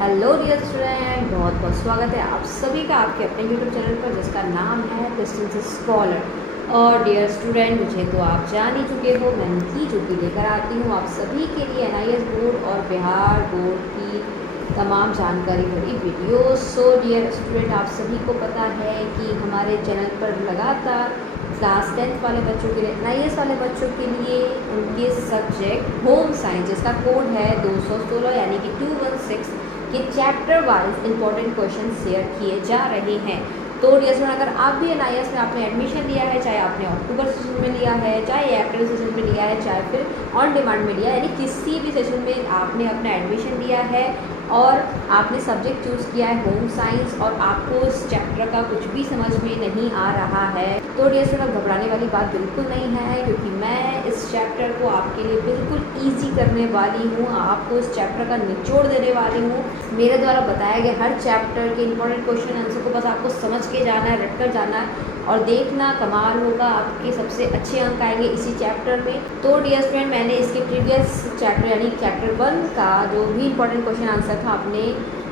Hello dear student, बहुत बहुत स्वागत है आप सभी का आपके अपने यूट्यूब चैनल पर जिसका नाम है डिस्टेंस स्कॉलर। और डियर स्टूडेंट, मुझे तो आप जान ही चुके हो, मैं निकी जो कि लेकर आती हूँ आप सभी के लिए NIS बोर्ड और बिहार बोर्ड की तमाम जानकारी भरी वीडियो। सो डियर स्टूडेंट, आप सभी को पता है कि हमारे चैनल पर लगातार क्लास 10th वाले बच्चों के लिए, NIS वाले बच्चों के लिए उनके सब्जेक्ट होम साइंस जिसका कोड है 216 यानी कि 216 के chapter wise important question share किए जा रहे हैं। तो डियर स्टूडेंट, अगर आप भी NIS में आपने एडमिशन लिया है, चाहे आपने अक्टूबर सेशन में लिया है, चाहे अप्रैल सेशन में लिया है, चाहे फिर ऑन डिमांड में लिया है, यानी किसी भी सेशन में आपने अपना एडमिशन लिया है और आपने सब्जेक्ट चूज़ किया है होम साइंस और आपको उस चैप्टर का कुछ भी समझ में नहीं आ रहा है, तो डियर स्टूडेंट घबराने वाली बात बिल्कुल नहीं है, क्योंकि मैं इस चैप्टर को आपके लिए बिल्कुल ईजी करने वाली हूँ, आपको इस चैप्टर का निचोड़ देने वाली हूँ। मेरे द्वारा बताए गए हर चैप्टर के इंपॉर्टेंट क्वेश्चन आंसर को बस आपको समझ के जाना है, रट कर जाना है और देखना कमाल होगा, आपके सबसे अच्छे अंक आएंगे इसी चैप्टर में। तो डियर स्टूडेंट, मैंने इसके प्रीवियस चैप्टर यानी चैप्टर 1 का जो भी इंपॉर्टेंट क्वेश्चन आंसर था आपने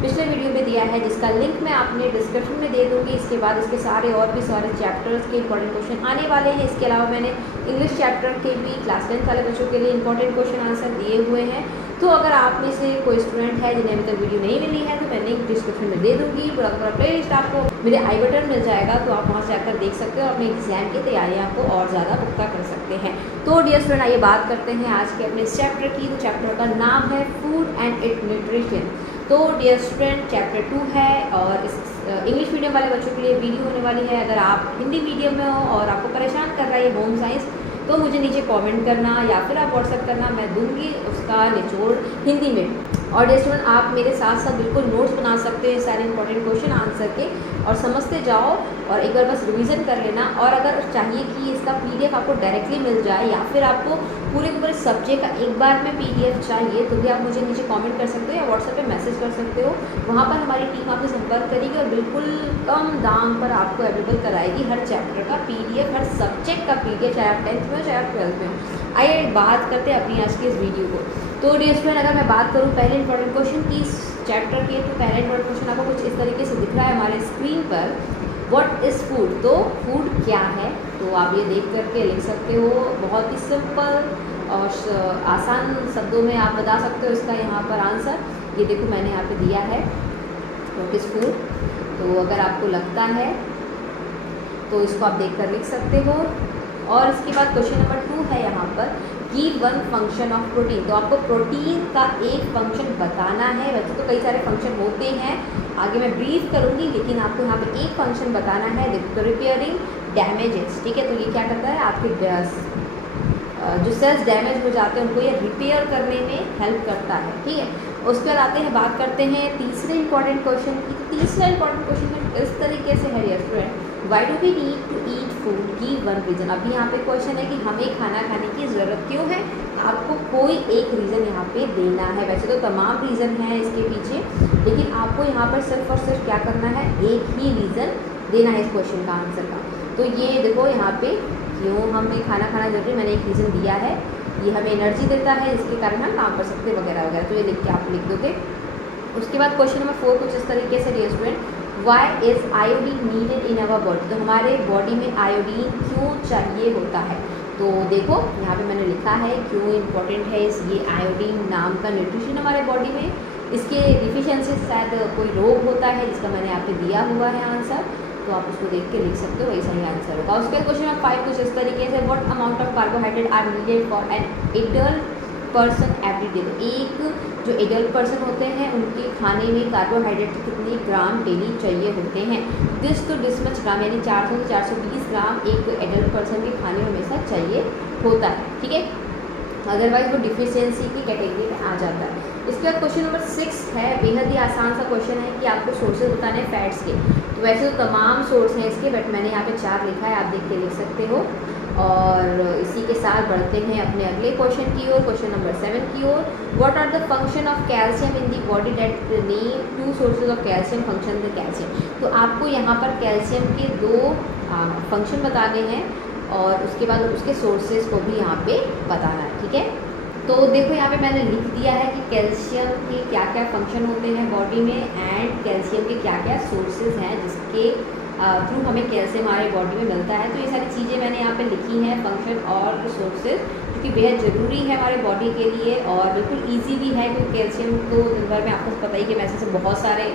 पिछले वीडियो में दिया है, जिसका लिंक मैं आपने डिस्क्रिप्शन में दे दूँगी। इसके बाद इसके सारे और भी सारे चैप्टर्स के इंपॉर्टेंट क्वेश्चन आने वाले हैं। इसके अलावा मैंने इंग्लिश चैप्टर के भी क्लास 10th वाले बच्चों के लिए इंपॉर्टेंट क्वेश्चन आंसर दिए हुए हैं। तो अगर आप में से कोई स्टूडेंट है जिन्हें अभी तक वीडियो नहीं मिली है, तो मैं लिंक डिस्क्रिप्शन में दे दूँगी। पूरा पूरा प्ले लिस्ट आपको मेरे आई बटन मिल जाएगा, तो आप वहाँ से आकर देख सकते हो और अपने एग्जाम की तैयारियाँ को और ज़्यादा पुख्ता कर सकते हैं। तो डियर स्टूडेंट, आइए बात करते हैं आज के अपने इस चैप्टर की। तो चैप्टर का नाम है फूड एंड इट न्यूट्रिशन। तो डियर स्टूडेंट, चैप्टर 2 है और इस इंग्लिश मीडियम वाले बच्चों के लिए वीडियो होने वाली है। अगर आप हिंदी मीडियम में हो और आपको परेशान कर रहा है होम साइंस, तो मुझे नीचे कमेंट करना या फिर आप व्हाट्सएप करना, मैं दूंगी उसका निचोड़ हिंदी में। और डियर स्टूडेंट, आप मेरे साथ साथ बिल्कुल नोट्स बना सकते हैं सारे इंपॉर्टेंट क्वेश्चन आंसर के और समझते जाओ और एक बार बस रिवीजन कर लेना। और अगर चाहिए कि इसका PDF आपको डायरेक्टली मिल जाए या फिर आपको पूरे के पूरे सब्जेक्ट का एक बार में PDF चाहिए, तो भी आप मुझे नीचे कमेंट कर सकते हो या व्हाट्सएप पे मैसेज कर सकते हो। वहाँ पर हमारी टीम आपसे संपर्क करेगी और बिल्कुल कम दाम पर आपको अवेलेबल कराएगी हर चैप्टर का PDF, हर सब्जेक्ट का PDF, चाहे आप 10th में हो चाहे आप 12th में हो। आइए बात करते हैं अपनी आज की इस वीडियो को। तो डियर स्टूडेंट, अगर मैं बात करूँ पहले इंपॉर्टेंट क्वेश्चन की इस चैप्टर के, तो पहला इंपॉर्टेंट क्वेश्चन आपको कुछ इस तरीके से दिख रहा है हमारे स्क्रीन पर। What is food? तो फूड क्या है? तो आप ये देख करके लिख सकते हो। बहुत ही सिंपल और आसान शब्दों में आप बता सकते हो इसका यहाँ पर आंसर। ये देखो मैंने यहाँ पे दिया है व्हाट इज़ फूड। तो अगर आपको लगता है तो इसको आप देख कर लिख सकते हो। और इसके बाद क्वेश्चन नंबर 2 है यहाँ पर, give one function of protein. तो आपको प्रोटीन का एक फंक्शन बताना है। वैसे तो कई सारे फंक्शन होते हैं, आगे मैं ब्रीफ करूँगी, लेकिन आपको यहाँ पे एक फंक्शन बताना है। देखो, तो रिपेयरिंग डैमेजेस, ठीक है। तो ये क्या करता है, आपके जो सेल्स डैमेज हो जाते हैं उनको ये रिपेयर करने में हेल्प करता है, ठीक है। उसके बाद आते हैं, बात करते हैं तीसरे इंपॉर्टेंट क्वेश्चन की। तो तीसरा इंपॉर्टेंट क्वेश्चन इस तरीके से है dear student, why do we need to eat food, give one reason. अभी यहाँ पे क्वेश्चन है कि हमें खाना खाने की ज़रूरत क्यों है, आपको कोई एक रीज़न यहाँ पे देना है। वैसे तो तमाम रीज़न है इसके पीछे, लेकिन आपको यहाँ पर सिर्फ और सिर्फ क्या करना है, एक ही रीज़न देना है इस क्वेश्चन का आंसर का। तो ये देखो यहाँ पे क्यों हमें खाना खाना जरूरी, मैंने एक रीज़न दिया है। ये हमें एनर्जी देता है, इसके कारण हम काम कर सकते हैं वगैरह वगैरह। तो ये लिख के आप लिख दोगे। उसके बाद क्वेश्चन नंबर 4 कुछ इस तरीके से dear student, why is iodine needed in our body. तो हमारे बॉडी में आयोडीन क्यों चाहिए होता है। तो देखो यहाँ पे मैंने लिखा है क्यों इम्पोर्टेंट है ये आयोडीन नाम का न्यूट्रिशन हमारे बॉडी में। इसके डिफिशियंसी से शायद कोई रोग होता है, जिसका मैंने यहाँ पे दिया हुआ है आंसर, तो आप उसको देख के लिख सकते हो, वही सही आंसर होगा। उसके बाद क्वेश्चन नंबर 5 कुछ इस तरीके से, what amount of carbohydrate are needed for an adult person every day. एक जो एडल्ट पर्सन होते हैं उनके खाने में कार्बोहाइड्रेट कितने ग्राम डेली चाहिए होते हैं। This to this much gram, यानी 400 से 420 ग्राम एक एडल्ट पर्सन के खाने में हमेशा चाहिए होता है, ठीक है। अदरवाइज वो डिफिशियंसी की कैटेगरी में आ जाता है। इसके बाद क्वेश्चन नंबर 6 है, बेहद ही आसान सा क्वेश्चन है कि आपको सोर्सेज बताने हैं फैट्स के। तो वैसे तो तमाम सोर्स हैं इसके, बट मैंने यहाँ पे 4 लिखा है, आप देख के लिख सकते हो। और इसी के साथ बढ़ते हैं अपने अगले क्वेश्चन की ओर, क्वेश्चन नंबर 7 की ओर। What are the function of calcium in the body date name two sources of calcium function the calcium. तो आपको यहाँ पर कैल्शियम के 2 फंक्शन बताने हैं और उसके बाद उसके सोर्सेज को भी यहाँ पे बताना है, ठीक है। तो देखो यहाँ पे मैंने लिख दिया है कि कैल्शियम के क्या क्या फंक्शन होते हैं बॉडी में, एंड कैल्शियम के क्या क्या सोर्सेज हैं जिसके थ्रू हमें कैल्शियम हमारे बॉडी में मिलता है। तो ये सारी चीज़ें मैंने यहाँ पे लिखी हैं, फंक्शन और सोर्सेज, जो कि बेहद ज़रूरी है हमारे बॉडी के लिए और बिल्कुल ईजी भी है, क्योंकि कैल्शियम तो दिन भर में आपको पता ही कि वैसे से बहुत सारे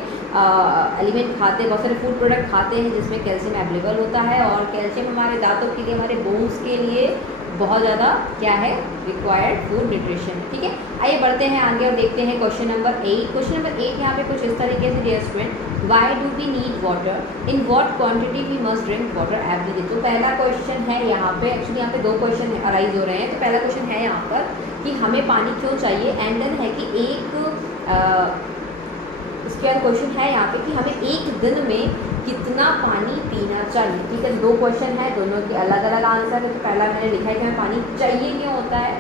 एलिमेंट खाते हैं, बहुत सारे फूड प्रोडक्ट खाते हैं जिसमें कैल्शियम अवेलेबल होता है। और कैल्शियम हमारे दांतों के लिए, हमारे बोन्स के लिए बहुत ज़्यादा क्या है, रिक्वायर्ड फूड न्यूट्रिशन। ठीक है, आइए बढ़ते हैं आगे और देखते हैं क्वेश्चन नंबर 8। क्वेश्चन नंबर 8 यहाँ पे कुछ इस तरीके से, dear student, why do we need water, in what quantity we must drink water every day. तो पहला क्वेश्चन है यहाँ पे, एक्चुअली यहाँ पे दो क्वेश्चन अराइज हो रहे हैं। तो पहला क्वेश्चन है यहाँ पर कि हमें पानी क्यों चाहिए, एंड देन है कि इसके बाद क्वेश्चन है यहाँ पे कि हमें एक दिन में कितना पानी पीना चाहिए। ठीक है, दो क्वेश्चन है, दोनों के अलग अलग आंसर है। तो पहला मैंने लिखा है कि हमें पानी चाहिए क्यों होता है,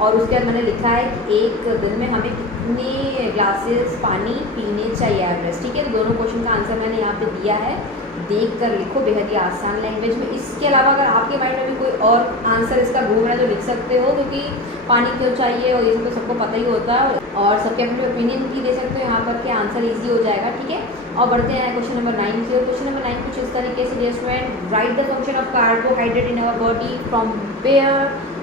और उसके बाद मैंने लिखा है कि एक दिन में हमें कितने ग्लासेस पानी पीने चाहिए एवरेज। ठीक है, तो दोनों क्वेश्चन का आंसर मैंने यहाँ पे दिया है, देख कर लिखो बेहद ही आसान लैंग्वेज में। इसके अलावा अगर आपके माइंड में भी कोई और आंसर इसका घूम रहा है तो लिख सकते हो, क्योंकि पानी क्यों चाहिए और ये सब तो सबको पता ही होता है, और सबके अपने ओपिनियन की दे सकते हो यहाँ पर कि आंसर ईजी हो जाएगा। ठीक है, और बढ़ते हैं क्वेश्चन नंबर 9 की ओर। क्वेश्चन नंबर 9 कुछ इस तरीके से, dear student, write the function of carbohydrate in our body from where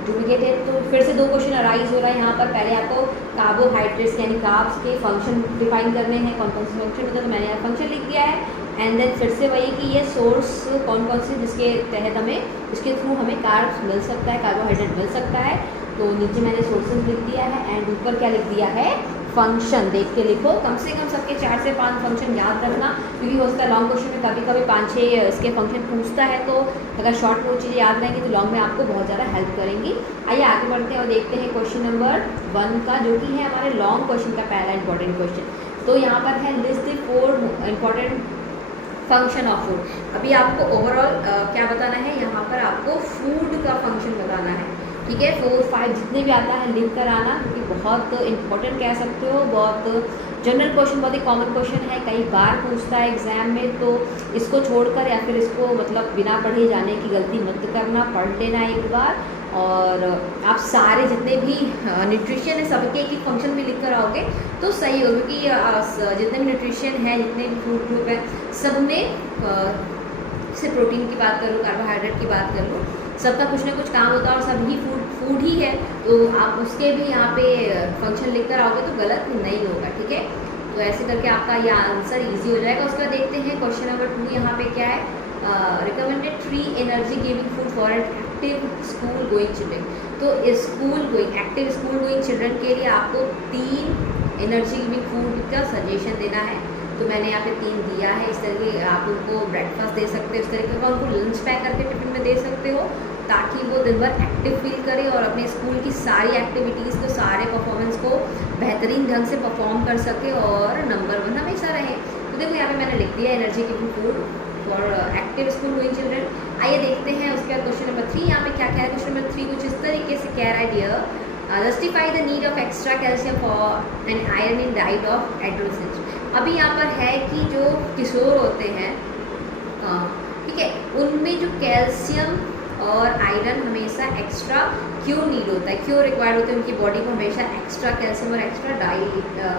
duplicated. तो फिर से दो क्वेश्चन अराइज हो रहा है यहाँ पर। पहले आपको कार्बोहाइड्रेट्स यानी कार्ब्स के फंक्शन डिफाइन करने हैं, कौन कौन से फंक्शन होता है, तो मैंने यहाँ फंक्शन लिख दिया है। एंड देन फिर से वही कि ये सोर्स कौन कौन से जिसके तहत हमें, इसके थ्रू हमें कार्ब्स मिल सकता है, कार्बोहाइड्रेट मिल सकता है। तो नीचे मैंने सोर्सेज लिख दिया है, एंड ऊपर क्या लिख दिया है, फंक्शन। देख के लिखो, कम से कम सबके 4 से 5 फंक्शन याद रखना, क्योंकि हो सकता है लॉन्ग क्वेश्चन में कभी कभी 5-6 इसके फंक्शन पूछता है। तो अगर शॉर्ट में वो चीज़ें याद रहेंगी तो लॉन्ग में आपको बहुत ज़्यादा हेल्प करेंगी। आइए आगे बढ़ते हैं और देखते हैं क्वेश्चन नंबर 1 का, जो कि है हमारे लॉन्ग क्वेश्चन का पहला इंपॉर्टेंट क्वेश्चन। तो यहाँ पर है list the 4 important function of food. अभी आपको ओवरऑल क्या बताना है, यहाँ पर आपको फूड का फंक्शन बताना है। ठीक है, 4-5 जितने भी आता है लिख कर आना, क्योंकि बहुत इंपॉर्टेंट कह सकते हो, बहुत जनरल क्वेश्चन, बहुत ही कॉमन क्वेश्चन है, कई बार पूछता है एग्जाम में। तो इसको छोड़कर या फिर इसको मतलब बिना पढ़े जाने की गलती मत करना, पढ़ लेना एक बार। और आप सारे जितने भी न्यूट्रिशन है सबके एक एक फंक्शन भी लिख कर आओगे तो सही हो, क्योंकि जितने भी न्यूट्रिशन है, जितने भी फूड ग्रुप है, सब में जैसे प्रोटीन की बात करो, कार्बोहाइड्रेट की बात करो, सबका कुछ ना कुछ काम होता है और सभी फूड ही है। तो आप उसके भी यहाँ पे फंक्शन लिख कर आओगे तो गलत नहीं होगा। ठीक है, तो ऐसे करके आपका ये आंसर इजी हो जाएगा। उसके बाद देखते हैं क्वेश्चन नंबर 2 यहाँ पे क्या है, recommended 3 energy giving food for active school going children. तो एक्टिव स्कूल गोइंग चिल्ड्रन के लिए आपको 3 एनर्जी गिविंग फूड का सजेशन देना है। तो मैंने यहाँ पे 3 दिया है। इस तरह के आप उनको ब्रेकफास्ट दे सकते हो, इस तरीके का उनको लंच पैक करके टिफिन में दे सकते हो, ताकि वो दिन भर एक्टिव फील करे और अपने स्कूल की सारी एक्टिविटीज़ को, सारे परफॉर्मेंस को बेहतरीन ढंग से परफॉर्म कर सके और नंबर 1 हमेशा रहे। तो देखो यहाँ पे मैंने लिख दिया energy giving food for active school going children. आइए देखते हैं उसके बाद क्वेश्चन नंबर 3 यहाँ पे क्या क्या है। क्वेश्चन नंबर 3 कुछ इस तरीके से कह रहा है, dear justify the need of extra calcium for and iron in diet of adolescents. अभी यहाँ पर है कि जो किशोर होते हैं, ठीक है, उनमें जो कैल्शियम और आयरन हमेशा एक्स्ट्रा क्यों नीड होता है, क्यों रिक्वायर्ड होता है उनकी बॉडी को हमेशा एक्स्ट्रा कैल्शियम और एक्स्ट्रा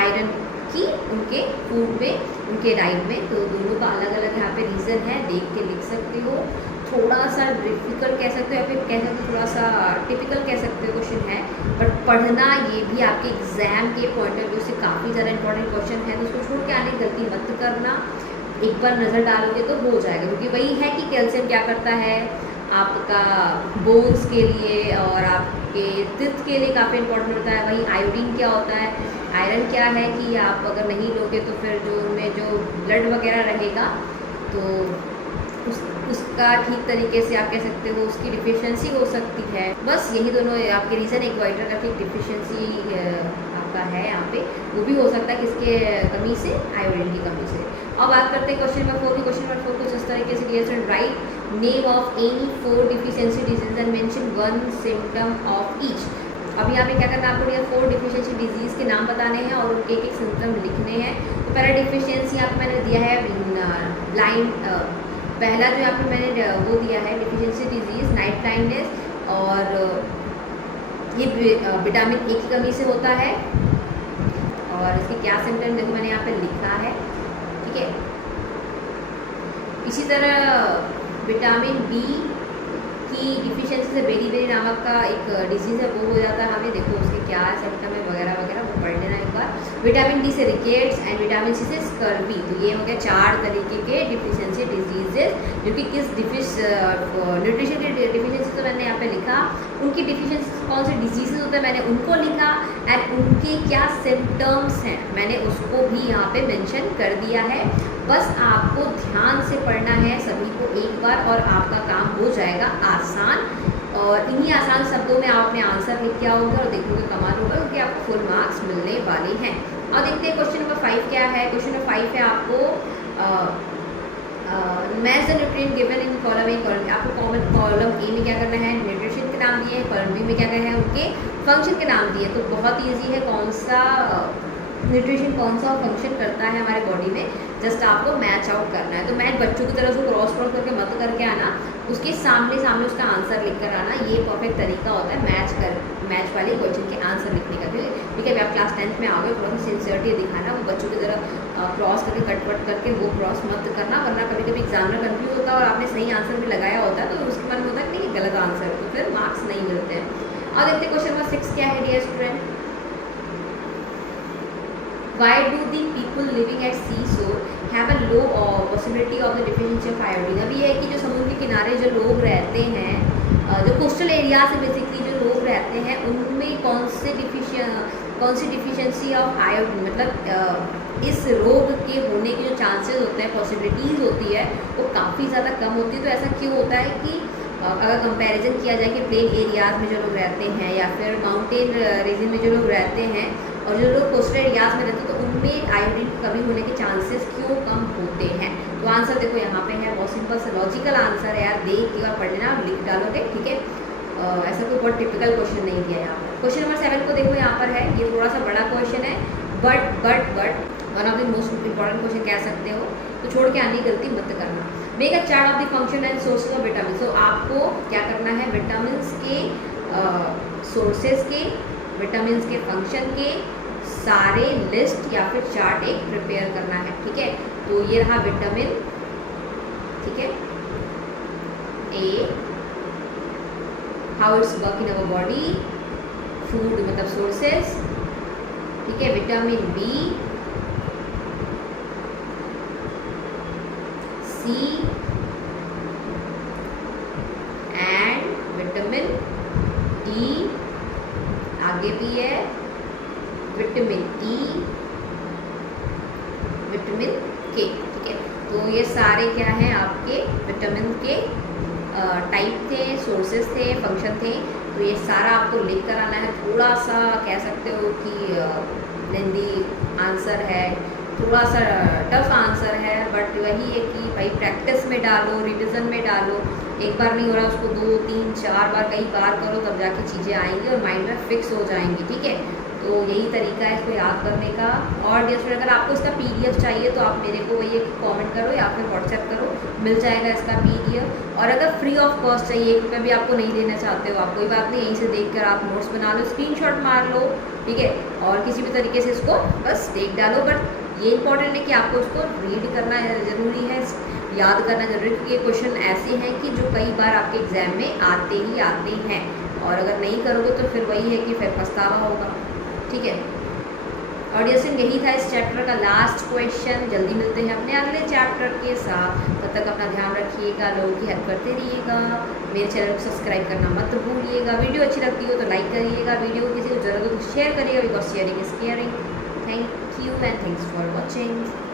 आयरन की उनके फूड में, उनके डाइट में। तो दोनों का अलग अलग यहाँ पे रीज़न है, देख के लिख सकते हो। थोड़ा सा डिफिकल्ट कह सकते हो या फिर कह सकते हो थोड़ा सा टिपिकल कह सकते हो क्वेश्चन है, बट पढ़ना ये भी आपके एग्जाम के पॉइंट ऑफ व्यू से काफ़ी ज़्यादा इंपॉर्टेंट क्वेश्चन है। तो उसको छोड़ के आने की गलती मत करना, एक बार नज़र डालोगे तो हो जाएगा। क्योंकि वही है कि कैल्शियम क्या करता है आपका बोन्स के लिए और आपके तित के लिए काफ़ी इंपॉर्टेंट होता है। वही आयोडीन क्या होता है, आयरन क्या है कि आप अगर नहीं लोगे तो फिर जो उनमें जो ब्लड वगैरह रहेगा तो उसका ठीक तरीके से आप कह सकते हो उसकी डिफिशिएंसी हो सकती है। बस यही दोनों आपके रीज़न, एक वाइटर का ठीक डिफिशिएंसी आपका है यहाँ पे, वो भी हो सकता है किसके कमी से, आयोडीन की कमी से। अब बात करते हैं क्वेश्चन नंबर 4 की। क्वेश्चन नंबर 4 कुछ इस तरीके से दिया है, write name of any 4 deficiency disease and mention 1 symptom of each. अभी यहाँ पे क्या करना है आपको, ये 4 डिफिशिएंसी डिजीज़ के नाम बताने हैं और उनके एक सिम्टम लिखने हैं। तो पहला डिफिशिएंसी यहाँ पे मैंने दिया है ब्लाइंड, पहला जो यहाँ पे मैंने वो दिया है डिफिशिएंसी डिजीज़ नाइट ब्लाइंडनेस, और ये विटामिन ए की कमी से होता है। और इसके क्या सिम्टम देखो मैंने यहाँ पे लिखा है, ठीक है। इसी तरह विटामिन बी की डिफिशिएंसी से बेरी नामक का एक डिजीज़ है, वो हो जाता है हमें। देखो उसके क्या सिम्टम है वगैरह वगैरह, वो पढ़ लेना एक बार। विटामिन डी से रिकेट्स एंड विटामिन सी से स्कर्वी। तो ये हो गया 4 तरीके के डिफिशिएंसी डिजीजेस, जो कि किस न्यूट्रिशन की डिफिशिएंसी तो मैंने यहाँ पे लिखा, उनकी डिफिशिएंसी कौन से डिजीजेस होते हैं मैंने उनको लिखा, एंड उनके क्या सिम्टम्स हैं मैंने उसको भी यहाँ पे मेंशन कर दिया है। बस आपको ध्यान से पढ़ना है सभी को एक बार, और आपका काम हो जाएगा आसान। और इन्हीं आसान शब्दों में आप अपने आंसर लिख के आओगे और देखोगे कमाल होगा, क्योंकि आपको फुल मार्क्स मिलने वाले हैं। और देखते हैं क्वेश्चन नंबर 5 क्या है। क्वेश्चन नंबर 5 है आपको match the nutrient given in column A. Column आपको कॉलम ए में क्या करना है, न्यूट्रिशन के नाम दिए हैं, कॉलम बी में क्या करना है, उनके फंक्शन के नाम दिए। तो बहुत ईजी है, कौन सा न्यूट्रिशन कौन सा फंक्शन करता है हमारे बॉडी में, जस्ट आपको मैच आउट करना है। तो मैच बच्चों की तरह से क्रॉस करके मत करके आना, उसके सामने सामने उसका आंसर लिख कर आना। ये परफेक्ट तरीका होता है मैच वाले क्वेश्चन के आंसर लिखने का। ठीक है, आप क्लास 10th में आओगे, थोड़ा सा सिंसियरिटी दिखाना, वो बच्चों की तरह क्रॉस करके कट वट करके वो क्रॉस मत करना, वरना कभी कभी एग्जामिनर कंफ्यूज होता है और आपने सही आंसर भी लगाया होता है तो उसके मन में होता है कि नहीं गलत आंसर है, तो फिर मार्क्स नहीं मिलते हैं। और देखते क्वेश्चन नंबर 6 क्या है dear student. Why do the people living at seashore have a low possibility of the deficiency of iodine? अभी ये है कि जो समुद्र के किनारे जो लोग रहते हैं, जो कोस्टल एरिया से बेसिकली जो लोग रहते हैं, उनमें कौन सी डिफिशियंसी ऑफ आयोडीन, मतलब इस रोग के होने के जो चांसेस होते हैं, पॉसिबिलिटीज़ होती है, वो काफ़ी ज़्यादा कम होती है। तो ऐसा क्यों होता है कि अगर कंपैरिजन किया जाए कि प्लेन एरियाज़ में जो लोग रहते हैं या फिर माउंटेन रीजन में जो लोग रहते हैं और जो लोग कोस्टल एरियाज में रहते हैं, तो उनमें आयोडीन की कमी होने के चांसेस क्यों कम होते हैं। तो आंसर देखो यहाँ पे है, बहुत सिंपल सा लॉजिकल आंसर है यार, देख के और पढ़ लेना, लिख डालोगे, ठीक है। ऐसा कोई बहुत टिपिकल क्वेश्चन नहीं दिया यहाँ पर। क्वेश्चन नंबर 7 को देखो यहाँ पर है, ये थोड़ा सा बड़ा क्वेश्चन है, but one of the most important question कह सकते हो, तो छोड़ के आनी गलती मत करना। Make a chart of the function and sources of vitamin. So आपको क्या करना है, विटामिन के सोर्सेज के, विटामिन के फंक्शन के सारे लिस्ट या फिर चार्ट एक प्रिपेयर करना है, ठीक है। तो ये रहा विटामिन, ठीक है, A, how its work in our body, food मतलब सोर्सेज, ठीक है, vitamin B, C and vitamin D, आगे भी है विटामिन ई, विटामिन के, ठीक है। तो ये सारे क्या हैं आपके विटामिन के टाइप थे, सोर्सेज थे, फंक्शन थे। तो ये सारा आपको लिख कर आना है। थोड़ा सा कह सकते हो कि लेंदी आंसर है, थोड़ा सा टफ आंसर है, बट वही है कि भाई प्रैक्टिस में डालो, रिविज़न में डालो। एक बार नहीं हो रहा, उसको 2, 3, 4 बार कई बार करो, तब जाके चीज़ें आएंगी और माइंड में फिक्स हो जाएंगी, ठीक है। तो यही तरीका है इसको याद करने का। और डियर स्टूडेंट, अगर आपको इसका PDF चाहिए तो आप मेरे को वही एक कमेंट करो या फिर व्हाट्सएप करो, मिल जाएगा इसका PDF। और अगर फ्री ऑफ कॉस्ट चाहिए, 1 रुपये भी आपको नहीं देना चाहते हो आप, कोई बात नहीं, यहीं से देखकर आप नोट्स बना लो, स्क्रीनशॉट मार लो, ठीक है, और किसी भी तरीके से इसको बस देख डालो। बट ये इंपॉर्टेंट है कि आपको इसको रीड करना ज़रूरी है, याद करना जरूरी है, क्योंकि ये क्वेश्चन ऐसे हैं कि जो कई बार आपके एग्जाम में आते ही आते हैं, और अगर नहीं करोगे तो फिर वही है कि फिर पछतावा होगा, ठीक है। और यही था इस चैप्टर का लास्ट क्वेश्चन। जल्दी मिलते हैं अपने अगले चैप्टर के साथ, तब तक अपना ध्यान रखिएगा, लोगों की हेल्प करते रहिएगा, मेरे चैनल को सब्सक्राइब करना मत भूलिएगा। वीडियो अच्छी लगती हो तो लाइक करिएगा, वीडियो को किसी को ज़रूरत हो तो शेयर करिएगा, because sharing is caring. Thank you and thanks for watching.